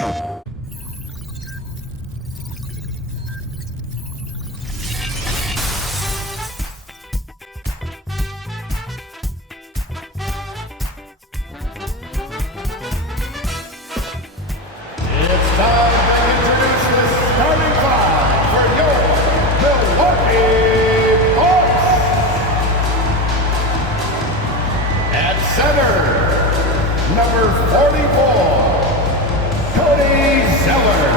Time to introduce the starting five for your Milwaukee Bucks. At center, number 44, Cody Zeller.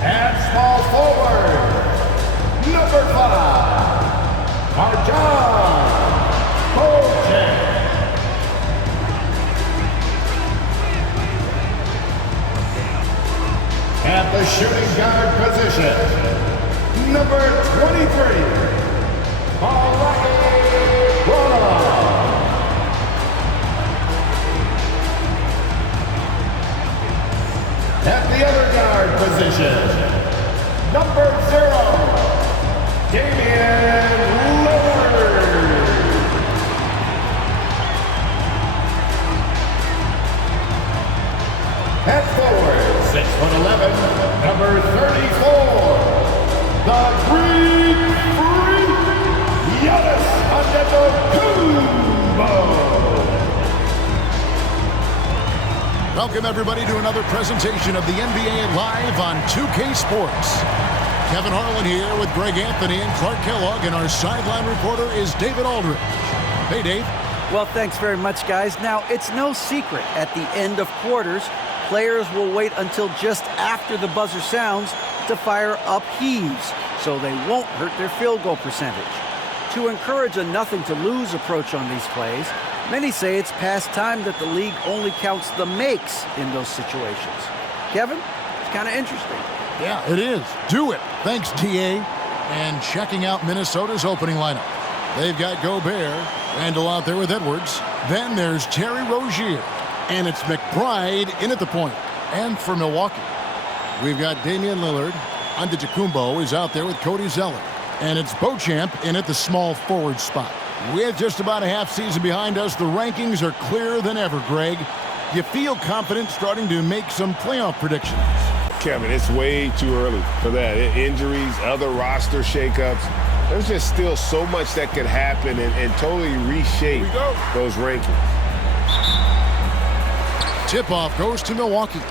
At small forward, number 5, Marjan. At the shooting guard position, number 23, At the other guard position, number 0, Damian Lillard. At forward, 6'11", number 34, the Greek Freak, Giannis Antetokounmpo. Welcome everybody to another presentation of the NBA Live on 2K Sports. Kevin Harlan here with Greg Anthony and Clark Kellogg, and our sideline reporter is David Aldridge. Hey, Dave. Well, thanks very much, guys. Now, it's no secret at the end of quarters, players will wait until just after the buzzer sounds to fire up heaves, so they won't hurt their field goal percentage. To encourage a nothing-to-lose approach on these plays, many say it's past time that the league only counts the makes in those situations. Kevin, it's kind of interesting. Yeah, it is. Do it. Thanks, TA. And checking out Minnesota's opening lineup. They've got Gobert, Randall out there with Edwards. Then there's Terry Rozier. And it's McBride in at the point. And for Milwaukee, we've got Damian Lillard. Antetokounmpo is out there with Cody Zeller. And it's Beauchamp in at the small forward spot. With just about a half season behind us, the rankings are clearer than ever, Greg. You feel confident starting to make some playoff predictions? Kevin, it's way too early for that. Injuries, other roster shakeups. There's just still so much that could happen and totally reshape those rankings. Tip-off goes to Milwaukee.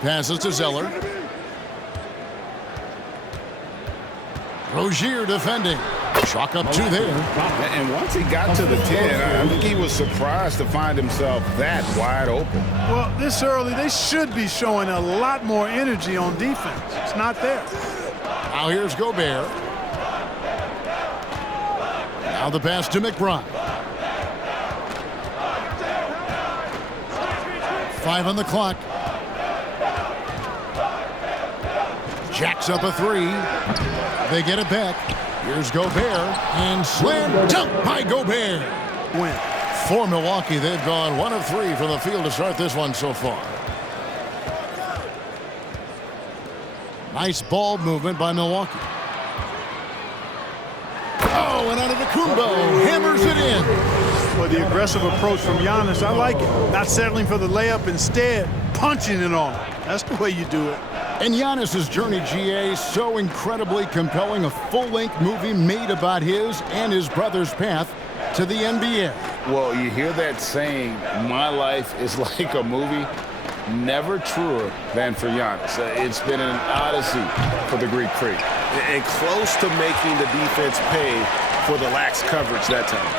Passes to Zeller. Rozier defending. Chalk up 2 there. And once he got to the 10, I think he was surprised to find himself that wide open. Well, this early, they should be showing a lot more energy on defense. It's not there. Now here's Gobert. Now the pass to McBride. 5 on the clock. Jacks up a 3. They get it back. Here's Gobert, and slam dunk by Gobert. Win. For Milwaukee, they've gone 1 of 3 from the field to start this one so far. Nice ball movement by Milwaukee. Oh, and Antetokounmpo hammers it in. Well, the aggressive approach from Giannis, I like it. Not settling for the layup, instead punching it on. That's the way you do it. And Giannis's journey, GA, so incredibly compelling. A full-length movie made about his and his brother's path to the NBA. Well, you hear that saying, my life is like a movie. Never truer than for Giannis. It's been an odyssey for the Greek Freak. And close to making the defense pay for the lax coverage that time.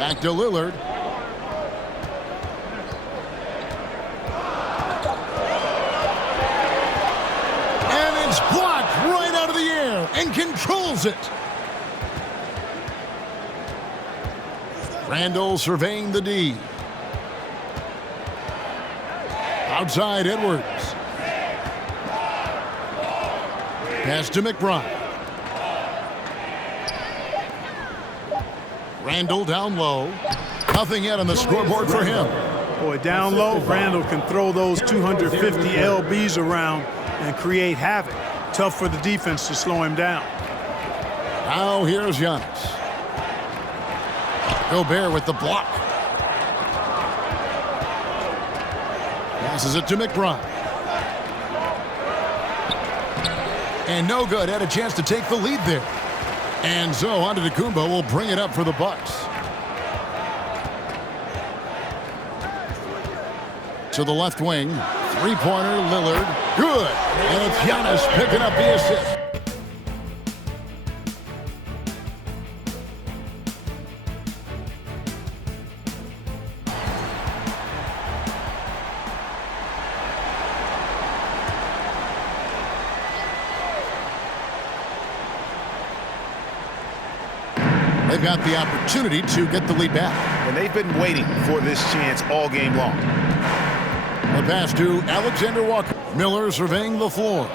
Back to Lillard. And it's blocked right out of the air and controls it. Randall surveying the D. Outside Edwards. Pass to McBride. Randall down low. Nothing yet on the scoreboard for him. Boy, down low, Randall can throw those 250 lbs around and create havoc. Tough for the defense to slow him down. Now here's Giannis. Gobert with the block. Passes it to McBride. And no good. Had a chance to take the lead there. And so Antetokounmpo will bring it up for the Bucks. To the left wing. Three-pointer, Lillard. Good. And it's Giannis picking up the assist. They've got the opportunity to get the lead back. And they've been waiting for this chance all game long. The pass to Alexander Walker. Miller surveying the floor.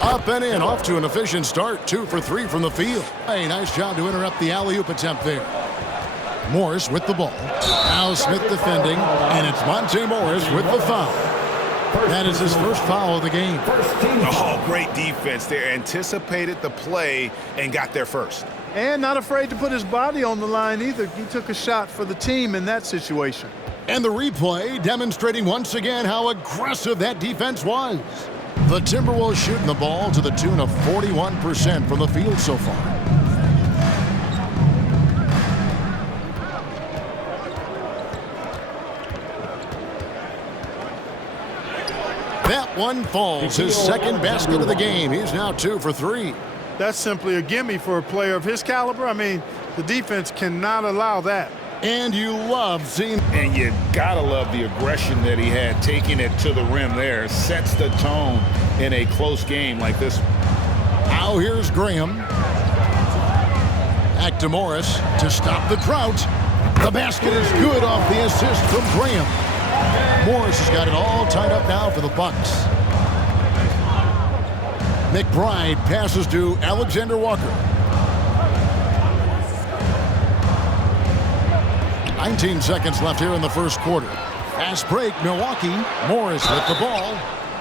Up and in, off to an efficient start. 2 for 3 from the field. Hey, nice job to interrupt the alley-oop attempt there. Morris with the ball. Now Smith defending, and it's Monte Morris with the foul. That is his first foul of the game. Oh, great defense there. Anticipated the play and got there first. And not afraid to put his body on the line either. He took a shot for the team in that situation. And the replay demonstrating once again how aggressive that defense was. The Timberwolves shooting the ball to the tune of 41% from the field so far. That one falls. His second basket of the game. He's now 2 for 3. That's simply a gimme for a player of his caliber. I mean, the defense cannot allow that. And you love seeing... And you gotta love the aggression that he had, taking it to the rim there. Sets the tone in a close game like this. Now here's Graham. Back to Morris to stop the drought. The basket is good off the assist from Graham. Morris has got it all tied up now for the Bucks. McBride passes to Alexander Walker. 19 seconds left here in the first quarter. Fast break, Milwaukee. Morris with the ball.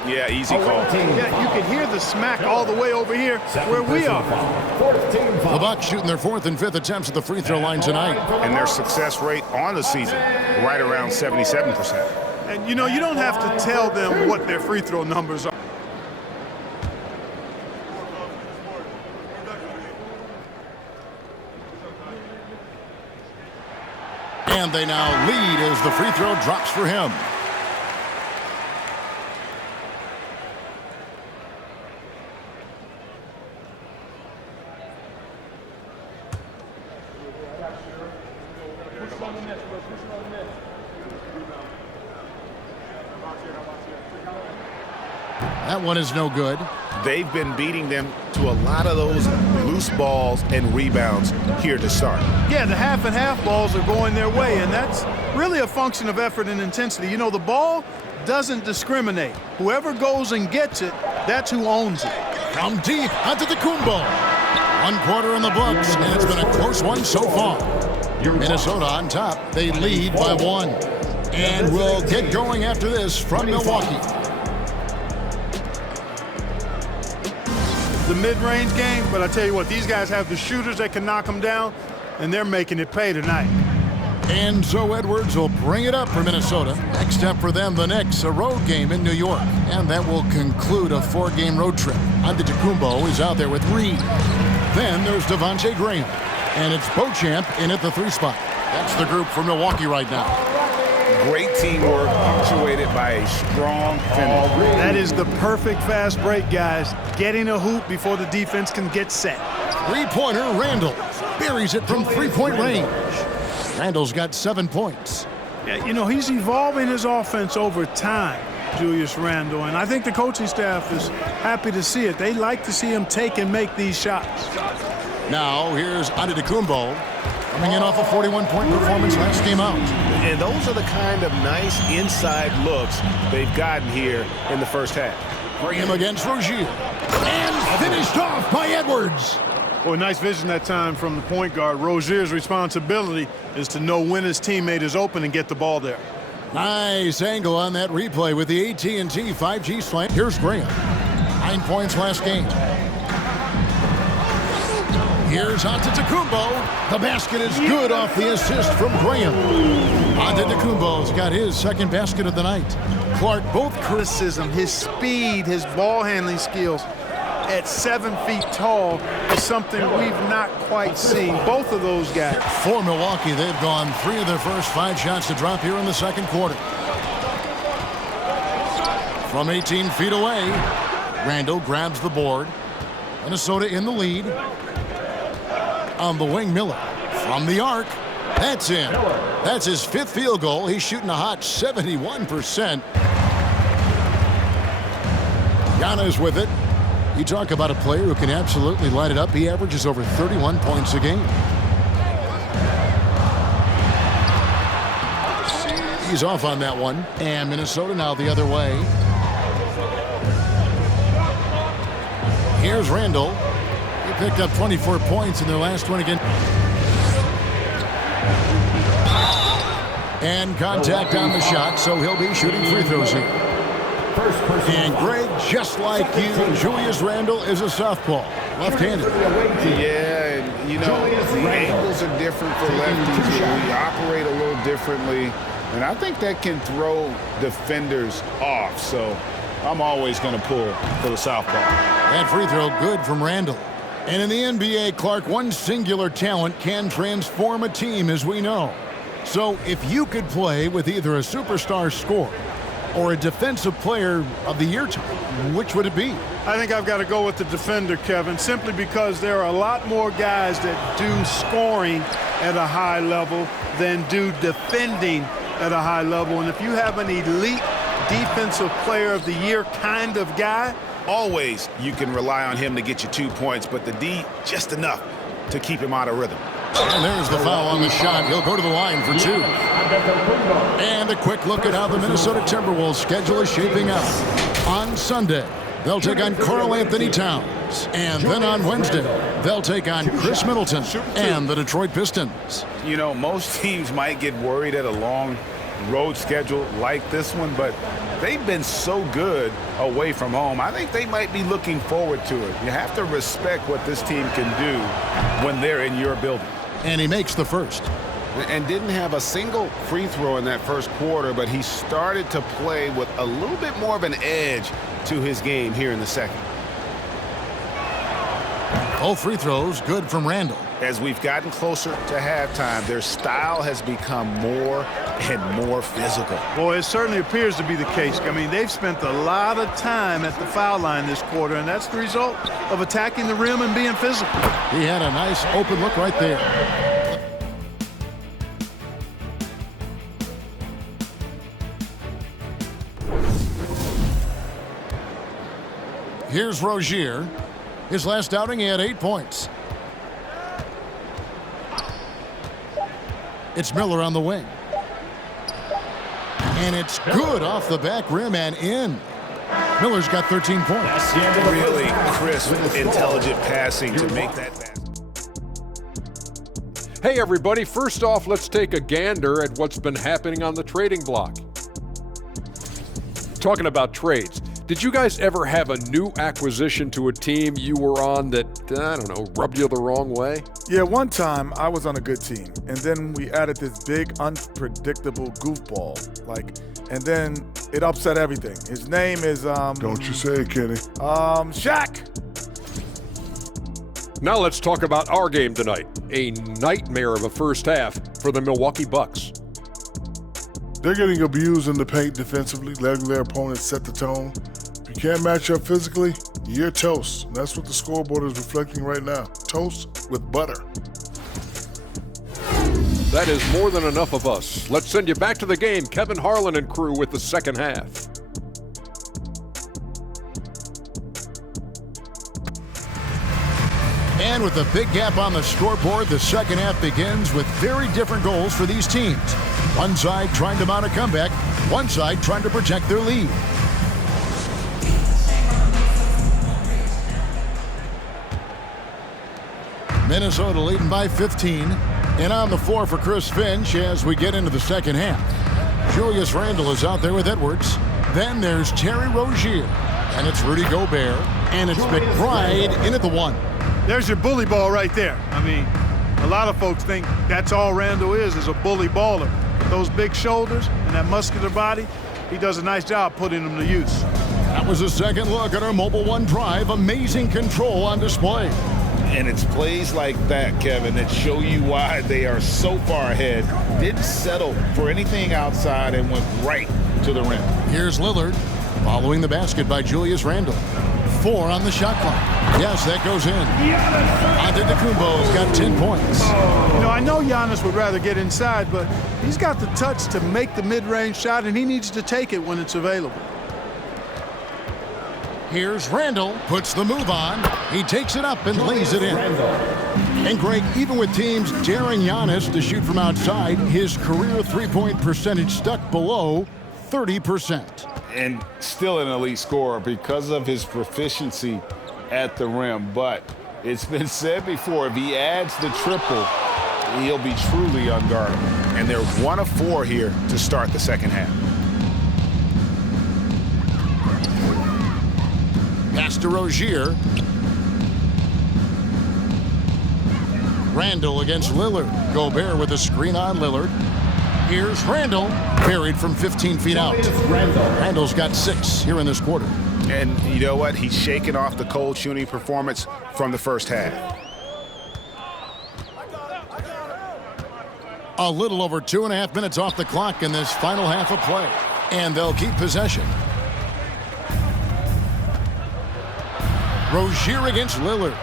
Yeah, easy call. Yeah, you can hear the smack all the way over here where we are. The Bucks shooting their 4th and 5th attempts at the free throw line tonight. And their success rate on the season, right around 77%. And, you know, you don't have to tell them what their free throw numbers are. And they now lead as the free throw drops for him. That one is no good. They've been beating them to a lot of those loose balls and rebounds here to start. Yeah, the half and half balls are going their way, and that's really a function of effort and intensity. You know, the ball doesn't discriminate. Whoever goes and gets it, that's who owns it. From deep, Antetokounmpo. 1 quarter in the books, and it's been a close one so far. Minnesota on top. They lead by 1. And we'll get going after this from Milwaukee. The mid-range game, but I tell you what, these guys have the shooters that can knock them down, and they're making it pay tonight. And so Edwards will bring it up for Minnesota. Next up for them, the Knicks, a road game in New York. And that will conclude a 4-game road trip. Antetokounmpo is out there with Reed. Then there's Devontae Graham. And it's Beauchamp in at the 3 spot. That's the group for Milwaukee right now. Great teamwork punctuated by a strong finish. That is the perfect fast break, guys. Getting a hoop before the defense can get set. 3-pointer, Randall. Buries it from 3-point range. Randall's got 7 points. Yeah, you know, he's evolving his offense over time, Julius Randle, and I think the coaching staff is happy to see it. They like to see him take and make these shots. Now here's Antetokounmpo coming in off a 41-point performance last game out. And those are the kind of nice inside looks they've gotten here in the first half. Graham against Rozier. And finished off by Edwards. Boy, nice vision that time from the point guard. Rozier's responsibility is to know when his teammate is open and get the ball there. Nice angle on that replay with the AT&T 5G slant. Here's Graham. 9 points last game. Here's Antetokounmpo. The basket is good off the assist from Graham. Antetokounmpo's got his second basket of the night. Clark, both Criticism, his speed, his ball handling skills at 7 feet tall is something we've not quite seen. Both of those guys. For Milwaukee, they've gone 3 of their first 5 shots to drop here in the second quarter. From 18 feet away, Randall grabs the board. Minnesota in the lead. On the wing, Miller. From the arc. That's in. That's his 5th field goal. He's shooting a hot 71%. Giannis with it. You talk about a player who can absolutely light it up. He averages over 31 points a game. He's off on that one. And Minnesota now the other way. Here's Randall. He picked up 24 points in their last one again. And contact on the shot, so he'll be shooting free throws here. And Greg, just like you, Julius Randle is a southpaw, left-handed. Yeah, and you know, the angles are different for lefties. We operate a little differently, and I think that can throw defenders off. So I'm always going to pull for the southpaw. That free throw good from Randle. And in the NBA, Clark, one singular talent can transform a team, as we know. So if you could play with either a superstar scorer or a defensive player of the year type, which would it be? I think I've got to go with the defender, Kevin, simply because there are a lot more guys that do scoring at a high level than do defending at a high level. And if you have an elite defensive player of the year kind of guy, Always you can rely on him to get you 2 points, but the D, just enough to keep him out of rhythm. And there's the foul on the shot. He'll go to the line for 2. And a quick look at how the Minnesota Timberwolves schedule is shaping up. On Sunday, they'll take on Karl Anthony Towns. And then on Wednesday, they'll take on Chris Middleton and the Detroit Pistons. You know, most teams might get worried at a long road schedule like this one, but they've been so good away from home. I think they might be looking forward to it. You have to respect what this team can do when they're in your building. And he makes the first. And didn't have a single free throw in that first quarter, but he started to play with a little bit more of an edge to his game here in the second. Both free throws good from Randall. As we've gotten closer to halftime, their style has become more and more physical. boy, it certainly appears to be the case. I mean, they've spent a lot of time at the foul line this quarter, and that's the result of attacking the rim and being physical. He had a nice open look right there. Here's Rozier. His last outing, he had 8 points. It's Miller on the wing. And it's good off the back rim and in. Miller's got 13 points. Really crisp, intelligent passing to make that pass. Hey everybody, first off, let's take a gander at what's been happening on the trading block. Talking about trades, did you guys ever have a new acquisition to a team you were on that, I don't know, rubbed you the wrong way? Yeah, one time I was on a good team, and then we added this big, unpredictable goofball, and then it upset everything. His name is, Don't you say it, Kenny. Shaq! Now let's talk about our game tonight. A nightmare of a first half for the Milwaukee Bucks. They're getting abused in the paint defensively, letting their opponents set the tone. If you can't match up physically, you're toast. That's what the scoreboard is reflecting right now. Toast with butter. That is more than enough of us. Let's send you back to the game. Kevin Harlan and crew with the second half. And with a big gap on the scoreboard, the second half begins with very different goals for these teams. One side trying to mount a comeback, one side trying to protect their lead. Minnesota leading by 15. And on the floor for Chris Finch as we get into the second half. Julius Randle is out there with Edwards. Then there's Terry Rozier. And it's Rudy Gobert. And it's McBride in at the 1. There's your bully ball right there. I mean, a lot of folks think that's all Randle is a bully baller. With those big shoulders and that muscular body, he does a nice job putting them to use. That was a second look at our Mobile One drive. Amazing control on display. And it's plays like that, Kevin, that show you why they are so far ahead. Didn't settle for anything outside and went right to the rim. Here's Lillard following the basket by Julius Randle. 4 on the shot clock. Yes, that goes in. Antetokounmpo's got 10 points. You know, I know Giannis would rather get inside, but he's got the touch to make the mid-range shot, and he needs to take it when it's available. Here's Randle, puts the move on. He takes it up and lays it in. And Greg, even with teams daring Giannis to shoot from outside, his career three-point percentage stuck below 30%. And still an elite scorer because of his proficiency at the rim. But it's been said before, if he adds the triple, he'll be truly unguardable. And they're 1 of 4 here to start the second half. Pass to Rozier. Randle against Lillard. Gobert with a screen on Lillard. Here's Randle, buried from 15 feet out. Randle's got 6 here in this quarter. And you know what? He's shaking off the cold shooting performance from the first half. A little over 2.5 minutes off the clock in this final half of play. And they'll keep possession. Rozier against Lillard.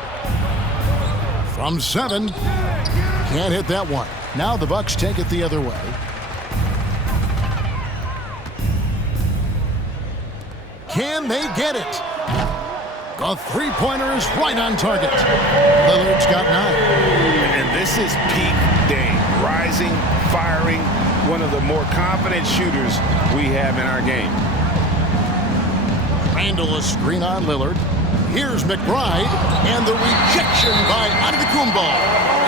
From 7. Can't hit that one. Now the Bucks take it the other way. Can they get it? A three-pointer is right on target. Lillard's got 9. And this is peak Dame. Rising, firing, one of the more confident shooters we have in our game. Randle a screen on Lillard. Here's McBride, and the rejection by Antetokounmpo.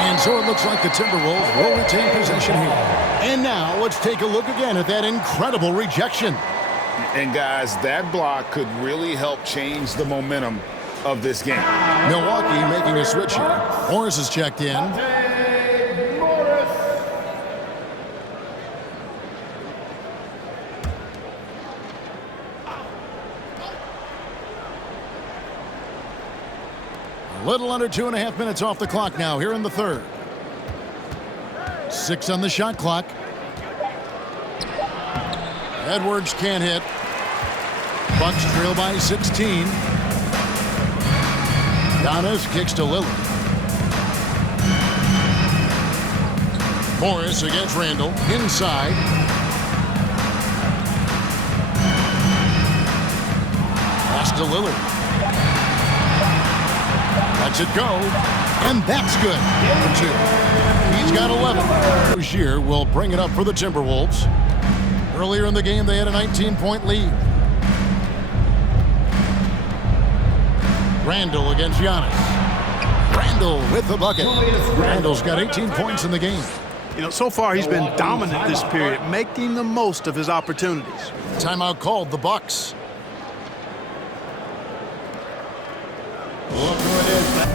And so it looks like the Timberwolves will retain possession here. And now let's take a look again at that incredible rejection. And guys, that block could really help change the momentum of this game. Milwaukee making a switch here. Morris is checked in. A little under 2.5 minutes off the clock now here in the third. 6 on the shot clock. Edwards can't hit. Bucks trail by 16. Giannis kicks to Lillard. Morris against Randle. Inside. Pass to Lillard. Lets it go. And that's good. For 2. He's got 11. Rozier will bring it up for the Timberwolves. Earlier in the game, they had a 19-point lead. Randle against Giannis. Randle with the bucket. Randle's got 18 points in the game. You know, so far he's been dominant this period, making the most of his opportunities. Timeout called the Bucks. Look who it is.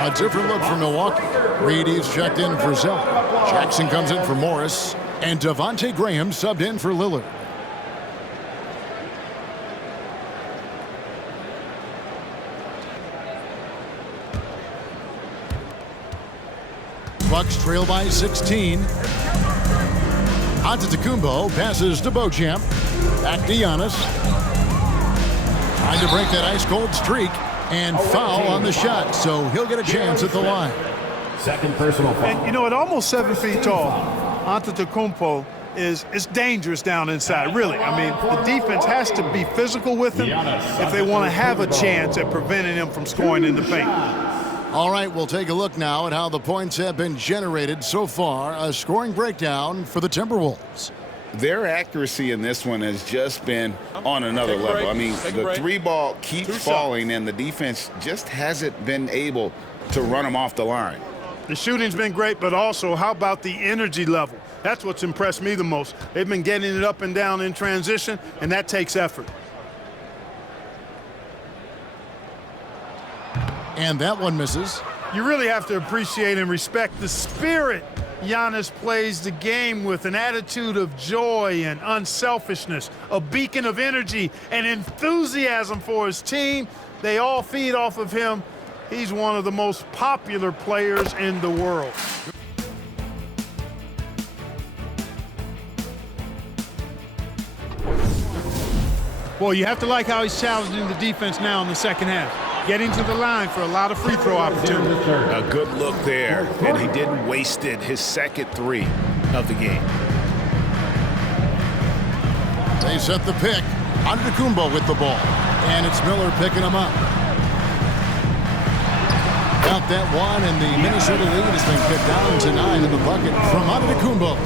A different look for Milwaukee. Reedy's checked in for Zeller. Jackson comes in for Morris. And Devontae Graham subbed in for Lillard. Bucks trail by 16. Antetokounmpo passes to Beauchamp. Back to Giannis. Trying to break that ice-cold streak. And foul on the shot, so he'll get a chance at the line. Second personal foul. And, you know, at almost 7 feet tall, Antetokounmpo is dangerous down inside, really. I mean, the defense has to be physical with him if they want to have a chance at preventing him from scoring in the paint. All right, we'll take a look now at how the points have been generated so far. A scoring breakdown for the Timberwolves. Their accuracy in this one has just been on another level. I mean, the three ball keeps falling, and the defense just hasn't been able to run them off the line. The shooting's been great, but also how about the energy level? That's what's impressed me the most. They've been getting it up and down in transition, and that takes effort. And that one misses. You really have to appreciate and respect the spirit Giannis plays the game with, an attitude of joy and unselfishness, a beacon of energy and enthusiasm for his team. They all feed off of him. He's one of the most popular players in the world. Well, you have to like how he's challenging the defense now in the second half. Getting to the line for a lot of free throw opportunities. A good look there, and he didn't waste it. His second three of the game. They set the pick. Antetokounmpo with the ball. And it's Miller picking him up. Got that one, and the Minnesota lead has been kicked down to 9 in the bucket from Antetokounmpo.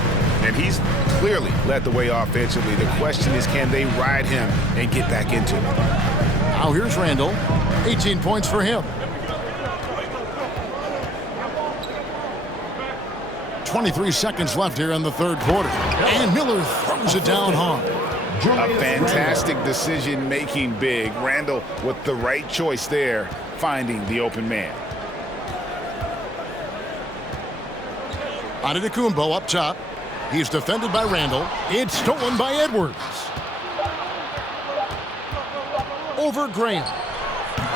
And he's clearly led the way offensively. The question is, can they ride him and get back into it? Now here's Randall. 18 points for him. 23 seconds left here in the third quarter. And Miller throws it down hard. A fantastic decision-making big. Randall with the right choice there, finding the open man. Antetokounmpo up top. He's defended by Randall. It's stolen by Edwards. Over Graham.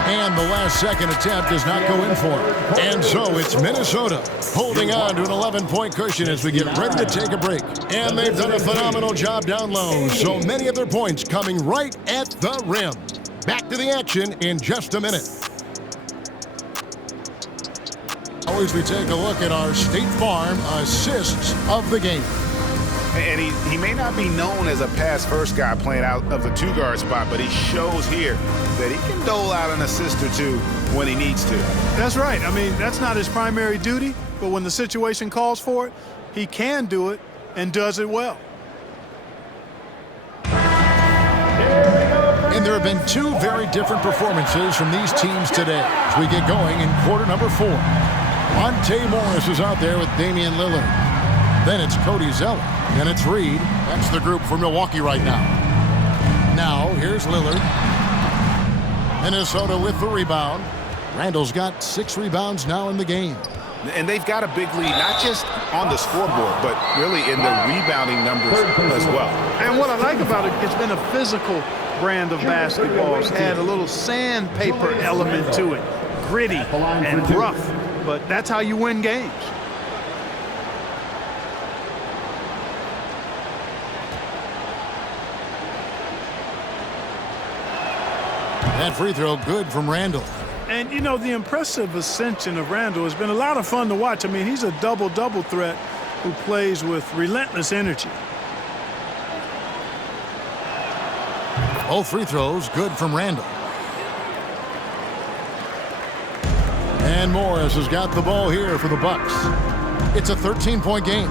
And the last second attempt does not go in for him. And so it's Minnesota holding on to an 11-point cushion as we get ready to take a break. And they've done a phenomenal job down low. So many of their points coming right at the rim. Back to the action in just a minute. Always we take a look at our State Farm assists of the game. And he may not be known as a pass-first guy playing out of the two-guard spot, but he shows here that he can dole out an assist or two when he needs to. That's right. I mean, that's not his primary duty, but when the situation calls for it, he can do it and does it well. And there have been two very different performances from these teams today as we get going in quarter number 4. Monte Morris is out there with Damian Lillard. Then it's Cody Zeller. Then it's Reed. That's the group for Milwaukee right now. Now, here's Lillard. Minnesota with the rebound. Randall's got 6 rebounds now in the game. And they've got a big lead, not just on the scoreboard, but really in the rebounding numbers as well. And what I like about it, it's been a physical brand of basketball. It's had a little sandpaper element to it. Gritty and rough. But that's how you win games. That free throw good from Randall. And, you know, the impressive ascension of Randall has been a lot of fun to watch. I mean, he's a double-double threat who plays with relentless energy. Both free throws good from Randall. And Morris has got the ball here for the Bucks. It's a 13-point game.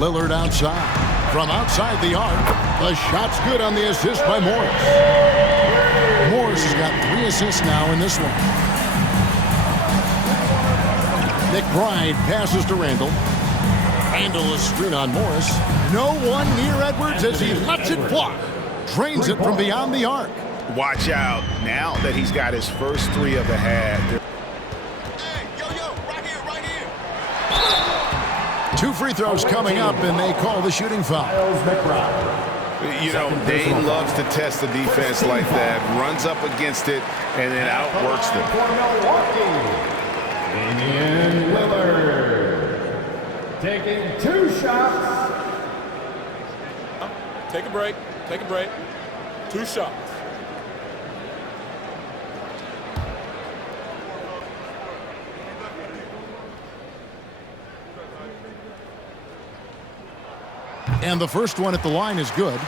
Lillard outside. From outside the arc, the shot's good on the assist by Morris. Morris has got 3 assists now in this one. McBride passes to Randall. Randall is screen on Morris. No one near Edwards as he lets it fly. Drains it from beyond the arc. Watch out now that he's got his first 3 of the half. 2 free throws coming up, and they call the shooting foul. You know, Dane loves to test the defense like that, runs up against it, and then outworks them. Damian Lillard taking 2 shots. Take a break. Take a break. 2 shots. And the first one at the line is good.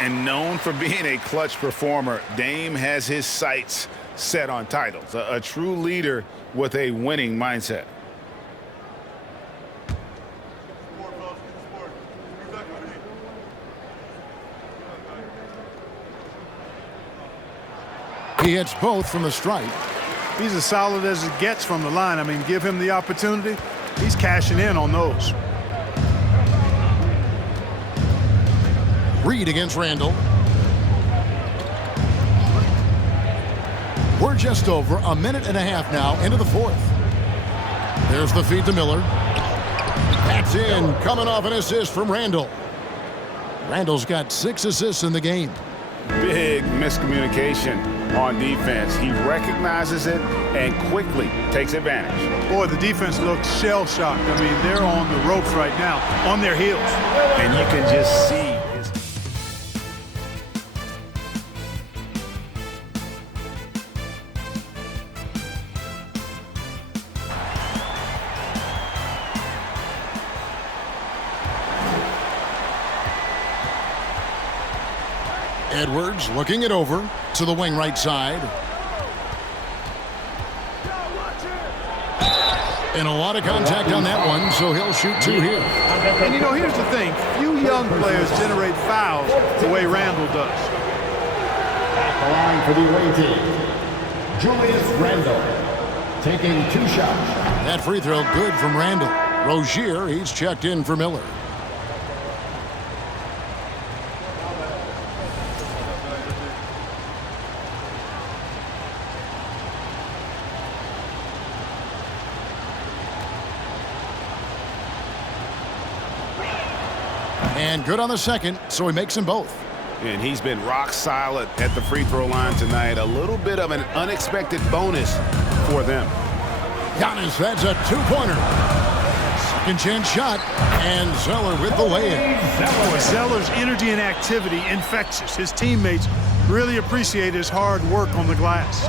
And known for being a clutch performer, Dame has his sights set on titles. A true leader with a winning mindset. He hits both from the stripe. He's as solid as it gets from the line. I mean, give him the opportunity. He's cashing in on those. Reed against Randall. We're just over a minute and a half now into the fourth. There's the feed to Miller. That's in, coming off an assist from Randall. Randall's got 6 assists in the game. Big miscommunication on defense. He recognizes it and quickly takes advantage. Boy, the defense looks shell-shocked. I mean, they're on the ropes right now, on their heels. And you can just see his... Edwards looking it over to the wing right side. And a lot of contact on that one, so he'll shoot 2 here. And, you know, here's the thing. Few young players generate fouls the way Randall does. At the line for the away team, Julius Randall taking 2 shots. That free throw good from Randall. Rozier, he's checked in for Miller. And good on the second, so he makes them both. And he's been rock solid at the free throw line tonight. A little bit of an unexpected bonus for them. Giannis, that's a 2-pointer. Second chance shot, and Zeller with the lay-in. Zeller's energy and activity infectious. His teammates really appreciate his hard work on the glass.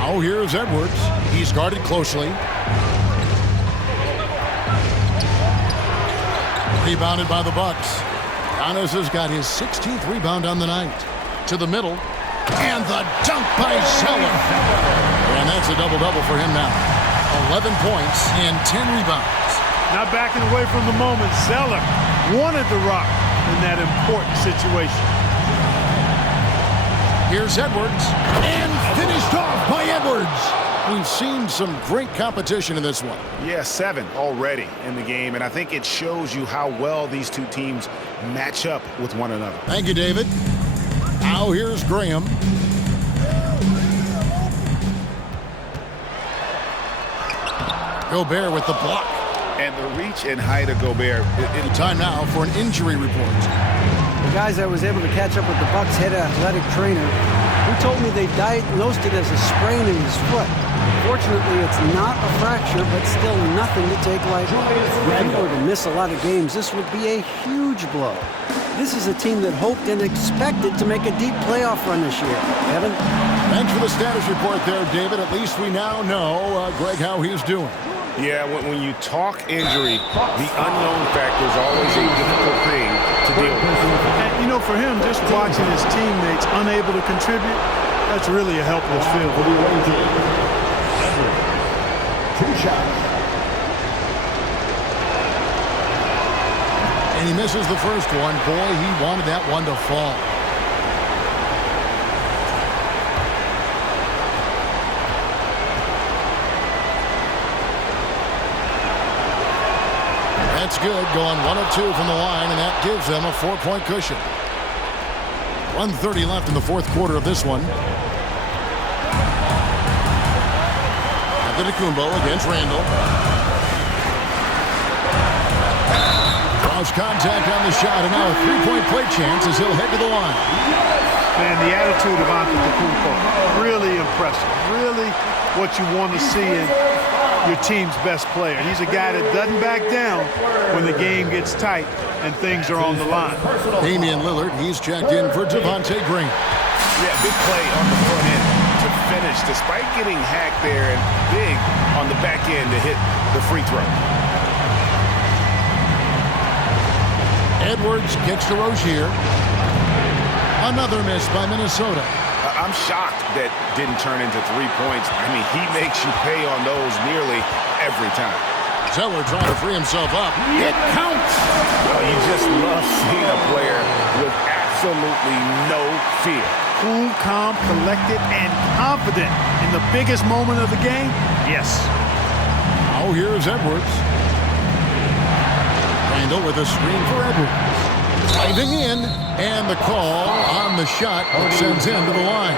Now here's Edwards. He's guarded closely. Rebounded by the Bucks. Giannis has got his 16th rebound on the night. To the middle. And the dunk by Zeller. And that's a double-double for him now. 11 points and 10 rebounds. Not backing away from the moment. Zeller wanted the rock in that important situation. Here's Edwards. And finished off by Edwards. We've seen some great competition in this one. Yeah, 7 already in the game, and I think it shows you how well these two teams match up with one another. Thank you, David. Now here's Graham. Gobert with the block. And the reach and height of Gobert. Time now for an injury report. The guys I was able to catch up with the Bucks head athletic trainer, who told me they diagnosed it as a sprain in his foot. Fortunately, it's not a fracture, but still nothing to take lightly. If he were to miss a lot of games, this would be a huge blow. This is a team that hoped and expected to make a deep playoff run this year. Kevin? Thanks for the status report there, David. At least we now know, Greg, how he's doing. Yeah, when you talk injury, the unknown factor is always a difficult thing to deal with. And, you know, for him, just watching his teammates unable to contribute, that's really a helpless feeling. 2 shots. And he misses the first one. Boy, he wanted that one to fall. That's good, going 1 of 2 from the line, and that gives them a 4-point cushion. 1:30 left in the fourth quarter of this one. Antetokounmpo against Randall. Draws contact on the shot, and now a 3-point play chance as he'll head to the line. Man, the attitude of Antetokounmpo, really impressive. Really what you want to see in your team's best player. He's a guy that doesn't back down when the game gets tight and things are on the line. Damian Lillard, he's checked in for Devontae Green. Yeah, big play on the front end to finish, despite getting hacked there, and big on the back in to hit the free throw. Edwards kicks to Rozier. Another miss by Minnesota. I'm shocked that didn't turn into 3 points. I mean, he makes you pay on those nearly every time. Zeller trying to free himself up. It counts! Well, you just love seeing a player with absolutely no fear. Cool, calm, collected, and confident in the biggest moment of the game? Yes. Now here's Edwards. Randall with a screen for Edwards. Driving in, and the call on the shot that sends him to the line.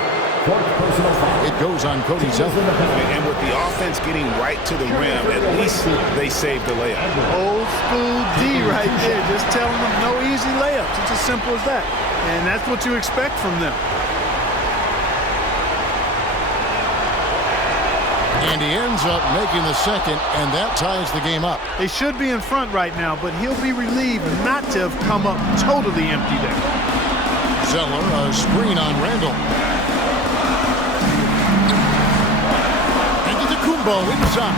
It goes on Cody Zeller. And with the offense getting right to the rim, at least they saved the layup. Old school D right there, just telling them no easy layups. It's as simple as that. And that's what you expect from them. And he ends up making the second, and that ties the game up. They should be in front right now, but he'll be relieved not to have come up totally empty there. Zeller, a screen on Randall. Antetokounmpo inside.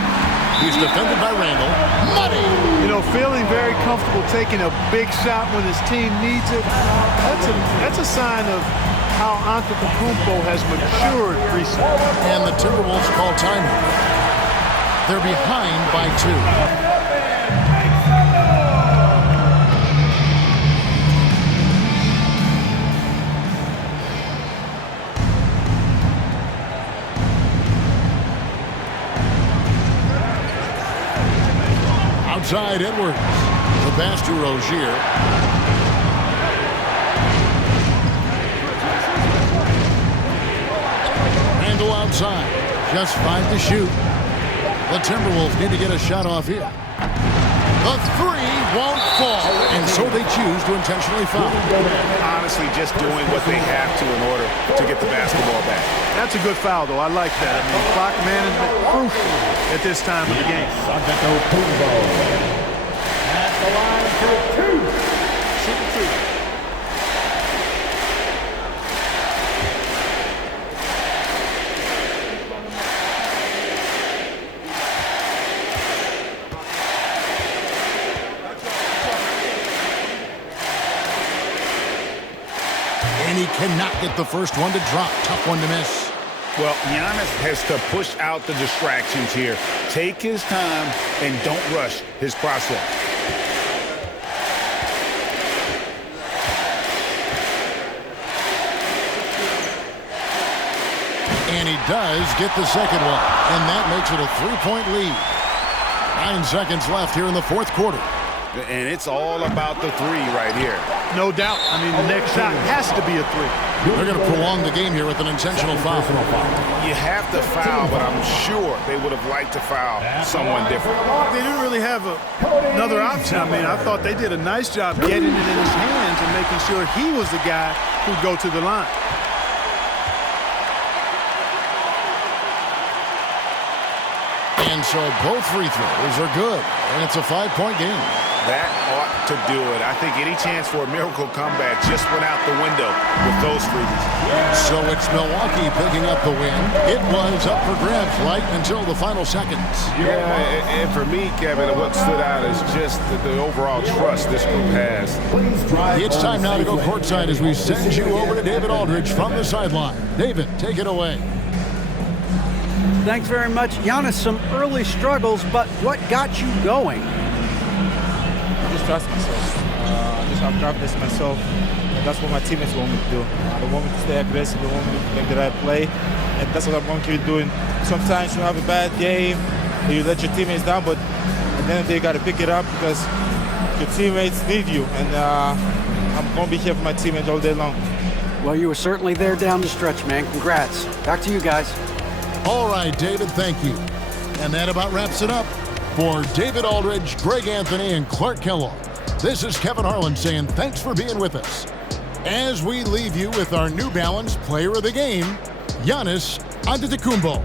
He's defended by Randall. Money! You know, feeling very comfortable taking a big shot when his team needs it. That's a sign of how Antetokounmpo has matured recently. And the Timberwolves call timeout. They're behind by 2. Outside Edwards. The pass to Rozier. Randall outside. Just 5 to shoot. The Timberwolves need to get a shot off here. The three won't fall, and so they choose to intentionally foul. Honestly, just doing what they have to in order to get the basketball back. That's a good foul, though. I like that. I mean, clock management crucial at this time of the game. Antetokounmpo at the line for 2. Shoot 2. And he cannot get the first one to drop. Tough one to miss. Well, Giannis has to push out the distractions here. Take his time and don't rush his process. And he does get the second one. And that makes it a 3-point lead. 9 seconds left here in the fourth quarter. And it's all about the three right here. No doubt. I mean, the next shot has to be a 3. They're going to prolong the game here with an intentional foul. You have to foul, but I'm sure they would have liked to foul someone different. They didn't really have another option. I mean, I thought they did a nice job getting it in his hands and making sure he was the guy who'd go to the line. And so both free throws are good. And it's a 5-point game. That ought to do it. I think any chance for a miracle comeback just went out the window with those frees. So it's Milwaukee picking up the win. It was up for grabs right until the final seconds. Yeah, and for me, Kevin, what stood out is just the overall trust this group has. It's time now to go courtside as we send you over to David Aldridge from the sideline. David, take it away. Thanks very much. Giannis, some early struggles, but what got you going? I just trust myself. I just have confidence in myself. And that's what my teammates want me to do. They want me to stay aggressive. They want me to make the right play. And that's what I'm going to keep doing. Sometimes you have a bad game, and you let your teammates down, but then they got to pick it up because your teammates need you. And I'm going to be here for my teammates all day long. Well, you were certainly there down the stretch, man. Congrats. Back to you guys. All right, David, thank you. And that about wraps it up. For David Aldridge, Greg Anthony, and Clark Kellogg, this is Kevin Harlan saying thanks for being with us. As we leave you with our New Balance Player of the Game, Giannis Antetokounmpo.